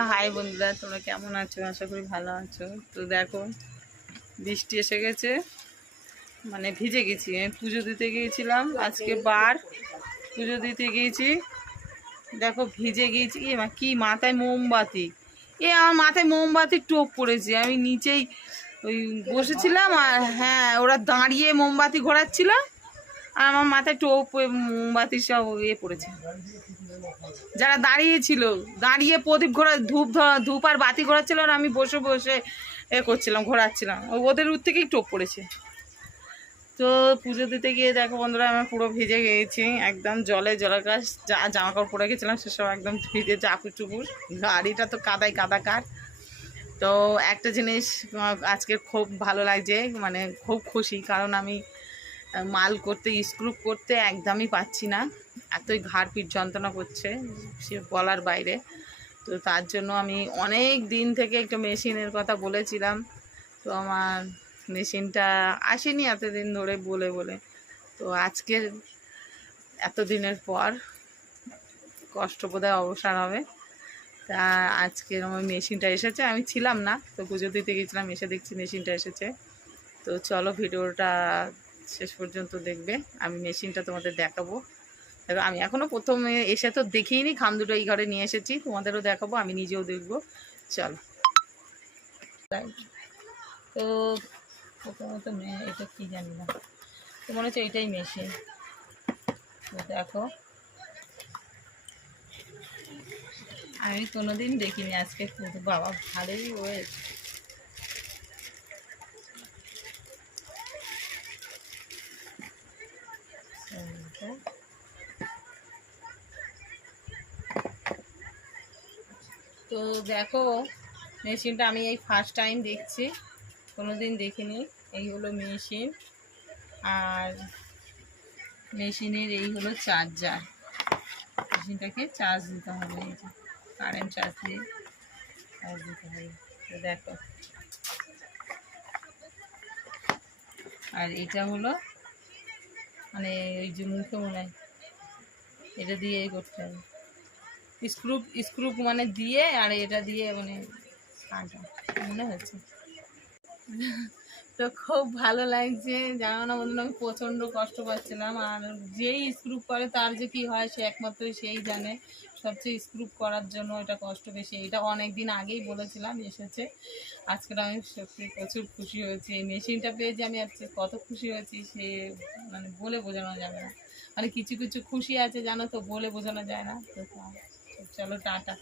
High বন্ধুরা, তোমরা কেমন আছো? আশা করি ভালো আছো। তো দেখো, বৃষ্টি এসে গেছে, মানে ভিজে গেছি। আমি পুজো দিতে গিয়েছিলাম, আজকে বার পুজো দিতে গিয়েছি। দেখো ভিজে গিয়েছি। কি মাথায় মোমবাতি, আমার মাথায় মোমবাতির টোপ পড়েছে। আমি নিচেই ওই বসেছিলাম, আর হ্যাঁ, ওরা দাঁড়িয়ে মোমবাতি ঘোরাচ্ছিল, আর আমার মাথায় টোপ মোমবাতি সব পড়েছে। যারা দাঁড়িয়েছিল, দাঁড়িয়ে প্রদীপ ধূপ আর বাতি ঘোরাচ্ছিল, আর আমি বসে বসে করছিলাম, ঘোরাচ্ছিলাম, ওদের থেকেই টোপ পড়েছে। তো পুজো দিতে গিয়ে দেখো বন্ধুরা, আমি পুরো ভিজে গিয়েছি, একদম জলাকাশ। যা জামা কাপড় পরে গেছিলাম সেসব একদম ভিজে চাপুর চুপুর। গাড়িটা তো কাদায় কাদাকার। তো একটা জিনিস আজকে খুব ভালো লাগছে, মানে খুব খুশি, কারণ আমি মাল করতে, স্ক্রু করতে একদমই পাচ্ছি না। এতই ঘাড় পিঠ যন্ত্রণা করছে, সে বলার বাইরে। তো তার জন্য আমি অনেক দিন থেকে একটা মেশিনের কথা বলেছিলাম। তো আমার মেশিনটা আসেনি এতদিন ধরে বলে বলে। তো আজকের এতদিনের পর কষ্ট বোধহয় অবসান হবে। তা আজকের আমার মেশিনটা এসেছে, আমি ছিলাম না, তো পুজো দিতে গেছিলাম, এসে দেখছি মেশিনটা এসেছে। তো চলো ভিডিওটা শেষ পর্যন্ত দেখবে, আমি মেশিনটা তোমাদের দেখাবো। আমি এখনও প্রথমে এসে তো দেখিনি, খাম দুটো এই ঘরে নিয়ে এসেছি, তোমাদেরও দেখাবো, আমি নিজেও দেখবো। চলো। তো প্রথমত এটা কি জানি না, তো মনে হচ্ছে এটাই মেশিন। তো দেখো, আমি কোনোদিন দেখিনি, আজকে বাবা ভালোই হয়েছে। তো দেখো, মেশিনটা আমি এই ফার্স্ট টাইম দেখছি, কোনোদিন দেখিনি। এই হলো মেশিন, আর মেশিনের এই হলো চার্জার। মেশিনটাকে চার্জ দিতে হবে, এই যে কারেন্ট চার্জ দিয়ে চার্জ দিতে হবে। তো দেখো, আর এটা হলো মানে ওই যে মুখে মনে হয় এটা দিয়ে করতে হবে, স্ক্রু মানে দিয়ে, আর এটা দিয়ে মানে মনে হচ্ছে। তো খুব ভালো লাগছে, জানো না বন্ধুরা, আমি প্রচণ্ড কষ্ট পাচ্ছিলাম। আর যেই স্ক্রু করে তার যে কি হয় সে একমাত্র সেই জানে। সবচেয়ে স্ক্রু করার জন্য এটা কষ্ট বেশি। এটা অনেক দিন আগেই বলেছিলাম, এসেছে। আজকে আমি সত্যি প্রচুর খুশি হয়েছি। এই মেশিনটা পেয়ে যে আমি আজকে কত খুশি হয়েছি সে মানে বলে বোঝানো যাবে না। মানে কিছু কিছু খুশি আছে জানো তো, বলে বোঝানো যায় না। তো চলো টাটা।